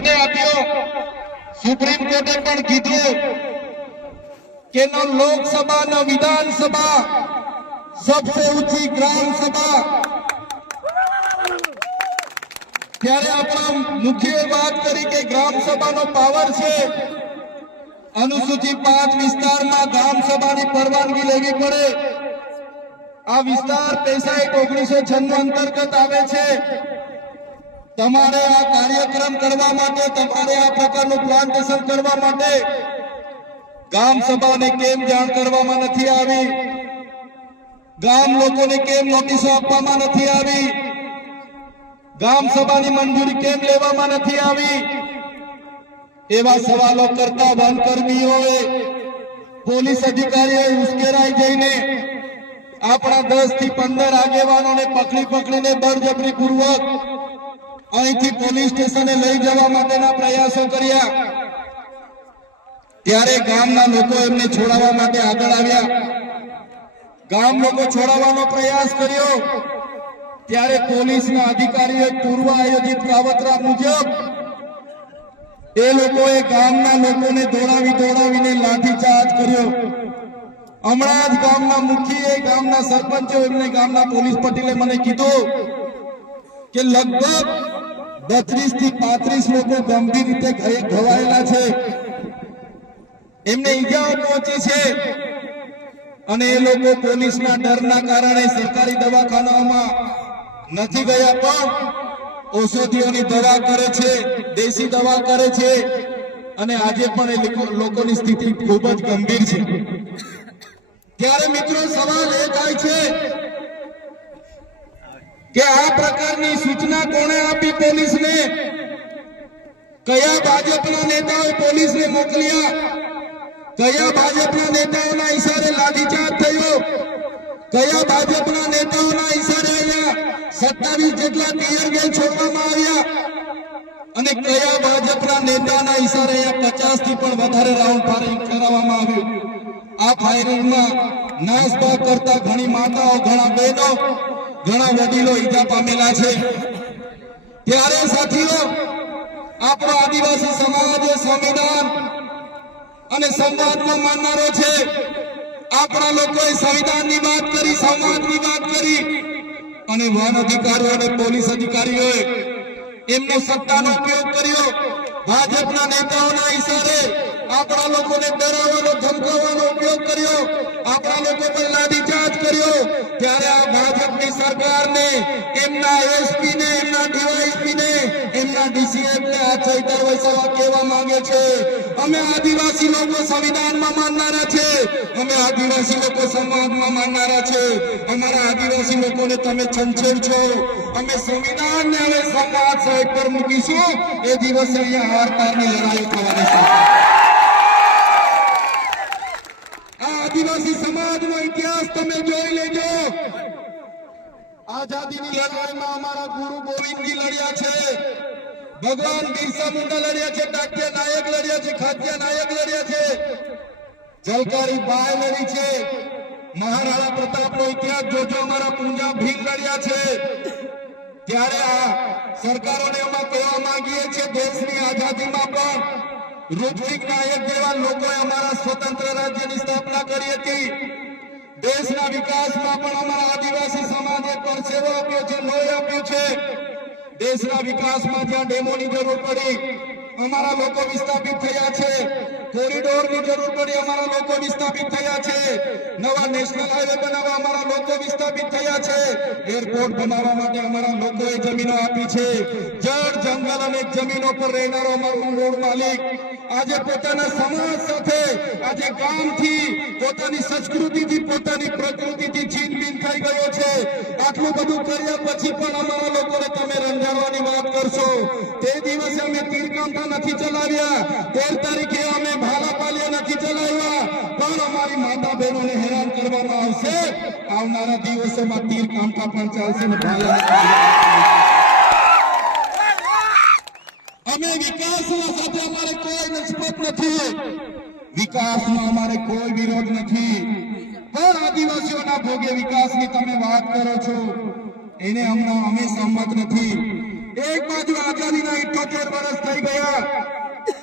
કોર્ટે આપ્યો. સુપ્રીમ કોર્ટે પણ કીધું કે ન લોકસભા ન વિધાનસભા સબસે ઊંચી ગ્રામ સભા. ત્યારે આપણા મુખ્ય વાત કરી કે ગ્રામ સભાનો પાવર છે. અનુસૂચિત પાંચ વિસ્તારમાં ગ્રામ સભાની પરવાનગી લેવી પડે. આ વિસ્તાર પૈસા એક ઓગણીસો છન્નું અંતર્ગત આવે છે. તમારે આ કાર્યક્રમ કરવા માટે, તમારે આ પ્રકારનું પ્લાન્ટેશન કરવા માટે ગામ સભાને કેમ જાણ કરવામાં નથી આવી? ગામ લોકોને કેમ નોટિસો આપવામાં નથી આવી? ગામ સભાની મંજૂરી કેમ લેવામાં નથી આવી? એવા સવાલો કરતા વનકર્મીઓએ પોલીસ અધિકારીઓએ ઉશ્કેરાઈ જઈને આપણા દસથી પંદર આગેવાનોને પકડી પકડીને બળજબરી પૂર્વક અહીંથી પોલીસ સ્ટેશને લઈ જવા માટેના પ્રયાસો કર્યા. ત્યારે ગામના લોકો એમને છોડાવવા માટે આગળ આવ્યા. ગામ લોકો છોડાવવાનો પ્રયાસ કર્યો. ત્યારે પોલીસના અધિકારીઓએ પૂર્વ આયોજિત કાવતરા મુજબ એ લોકોએ ગામના લોકોને દોડાવી દોડાવીને લાઠીચાર્જ કર્યો. હમણાં જ ગામના મુખીએ, ગામના સરપંચો એમને ગામના પોલીસ પટેલે મને કીધું કે લગભગ બત્રીસથી પાંત્રીસ લોકો ગંભીર રીતે ઘવાયેલા છે. એમને ઈજાઓ પહોંચી છે. અને એ લોકો પોલીસના ડરના કારણે સરકારી દવાખાનામાં નથી ગયા, પણ ઔષધિઓની દવા કરે છે, દેશી દવા કરે છે. અને આજે પણ એ લોકો- લોકોની સ્થિતિ ખૂબ જ ગંભીર છે. ત્યારે મિત્રો સવાલ એ થાય છે કે આ પ્રકારની સૂચના કોણે કયા ભાજપના નેતાઓએ પોલીસને મોકલ્યા? કયા ભાજપના નેતાઓના ઈશારે લાઠીચાર્જ થયો? કયા ભાજપના નેતાઓના ઈશારે અહીંયા સત્તાવીસ જેટલા ટીયર ગેસ છોડવામાં આવ્યા? અને કયા ભાજપના નેતાના ઈશારે અહીંયા પચાસથી પણ વધારે રાઉન્ડ ફાયરિંગ કરાવવામાં આવ્યું? આ ફાયરિંગમાં નાસભાગ કરતા ઘણી માતાઓ, ઘણા બહેનો, ઘણા વડીલો ઈજા પામેલા છે. ત્યારે સાથીઓ આપણો આદિવાસી સમાજ સંવિધાન અને સંવાદનો માનનારો છે. આપણા લોકોએ સંવિધાનની વાત કરી સંવાદની વાત કરી અને વન અધિકારીઓ અને પોલીસ અધિકારીઓએ એમનો સત્તાનો ઉપયોગ કર્યો. ભાજપના નેતાઓના ઈશારે આપણા લોકોને ડરાવવાનો, ધમકાવવાનો ઉપયોગ કર્યો. આપણા લોકો પર લાઠીચાર્જ કર્યો. ત્યારે આ ભાજપની સરકારને, એમના એસપી ને એમના ડીવાયસપી ને એમના ડીસીએફ ને આ ચૈતર વૈસાવા કહેવા માંગે છે. અમે આદિવાસી લોકો સંવિધાનમાં માનનારા છે. અમે આદિવાસી લોકો સમાજમાં માનનારા છે. અમારા આદિવાસી લોકોને તમે છંછેર છો. અમે સંવિધાનને હવે સમાજ સાઈડ પર મૂકીશું. એ દિવસે અહીંયા હાર પારની લડાઈઓ થવાની છે આદિવાસી સમાજનો ઇતિહાસ તમે જોઈ લેજો. આઝાદીની લડાઈમાં અમારા ગુરુ ગોવિંદજી લડ્યા છે. ભગવાન બિરસા મુંડા લડ્યા છે ડાક્યા નાયક લડ્યા છે, ખાદ્ય નાયક લડ્યા છે. જલકારી બાય લડી છે. મહારાણા પ્રતાપનો ઇતિહાસ જોજો, અમારા પૂંજા ભીમ લડ્યા છે. ત્યારે આ સરકારોને અમે કહેવા માંગીએ છીએ, દેશની આઝાદીમાં પણ ઋત્વિક નાયક જેવા લોકોએ અમારા સ્વતંત્ર રાજ્યની સ્થાપના કરી હતી. દેશના વિકાસમાં પણ અમારા આદિવાસી સમાજે પરસેવો આપ્યો છે, લોહી આપ્યું છે. દેશના વિકાસમાં જ્યાં ડેમોની જરૂર પડી. અમારા લોકો વિસ્થાપિત થયા છે. કોરિડોરની જરૂર પડી અમારા લોકો વિસ્થાપિત થયા છે. નવા નેશનલ હાઈવે બનાવવા અમારા લોકો વિસ્થાપિત થયા છે. એરપોર્ટ બનાવવા માટે અમારા લોકોએ જમીનો આપી છે. જળ, જંગલ અને જમીનો પર રહેનારો અમારો મૂળ માલિક આજે પોતાના સમાજ સાથે, આજે ગામથી પોતાની સંસ્કૃતિથી પોતાની પ્રકૃતિથી છીનબીન છે. આટલું બધું કર્યા પછી પણ અમારા લોકોને તમે રંજાડવાની વાત કરશો. તે દિવસે અમે તીરકામઠા નથી ચલાવ્યા. તેર તારીખે અમે ભાલા નથી ચલાવ્યા. પણ અમારી માતા બહેનોને હેરાન કરવામાં આવશે. આવનારા દિવસોમાં તીરકામઠા પણ ચાલશે ને ભાલા અમે વિકાસના સાથે અમારે કોઈ નિસ્બત નથી. વિકાસમાં અમારે કોઈ વિરોધ નથી. આદિવાસીઓના ભોગે વિકાસની તમે વાત કરો છો, એને હમણાં અમે સંમત નથી. એક બાજુ આઝાદીના 78 વર્ષ થઈ ગયા.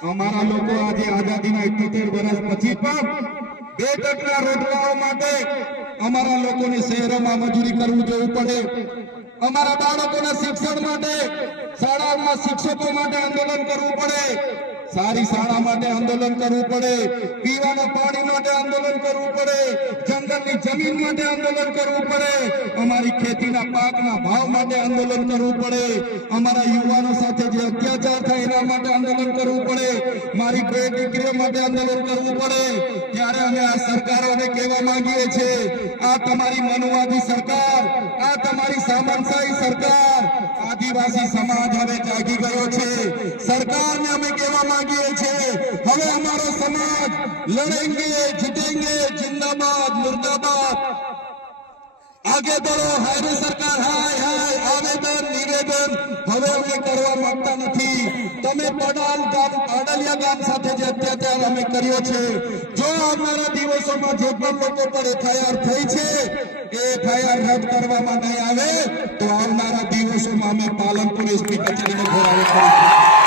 અમારા લોકો આજે આઝાદીના ઇઠોતેર વર્ષ પછી પણ બે ટકના રોટલાઓ માટે અમારા લોકોને શહેરોમાં મજૂરી કરવું જવું પડે. અમારા બાળકોના શિક્ષણ માટે શાળામાં શિક્ષકો માટે આંદોલન કરવું પડે. સારી શાળા માટે આંદોલન કરવું પડે. પીવાના પાણી માટે આંદોલન કરવું પડે. જંગલની જમીન માટે આંદોલન કરવું પડે. અમારી ખેતીના પાકના ભાવ માટે આંદોલન કરવું પડે. અમારા યુવાનો સાથે જે અત્યાચાર થાય એના માટે આંદોલન કરવું પડે. મારી બે દીકરીઓ માટે આંદોલન કરવું પડે. ત્યારે અમે આ સરકારોને કહેવા માંગીએ છીએ, આ તમારી મનુવાદી સરકાર, આ તમારી સામંતશાહી સરકાર આદિવાસી સમાજ હવે જાગી ગયો છે. સરકારને અમે કહેવા માંગીએ છીએ, હવે અમારો સમાજ લડેંગે, જીતેંગે, જિંદાબાદ, મુર્દાબાદ. આગે બળો હાયરે સરકાર, હાય હાય, આવેદન, નિવેદન હવે અમે કરવા માંગતા નથી. તમે પડાલ ગામ પાડલિયા ગામ સાથે જે અત્યાચાર અમે કર્યો છે, જો આવનારા દિવસોમાં જે પણ લોકો પર એફઆઈઆર થઈ છે એ એફઆઈઆર રદ કરવામાં નહીં આવે, તો આવનારા દિવસોમાં અમે પાલનપુર એસપી કચેરીને ઘોરાવે કરી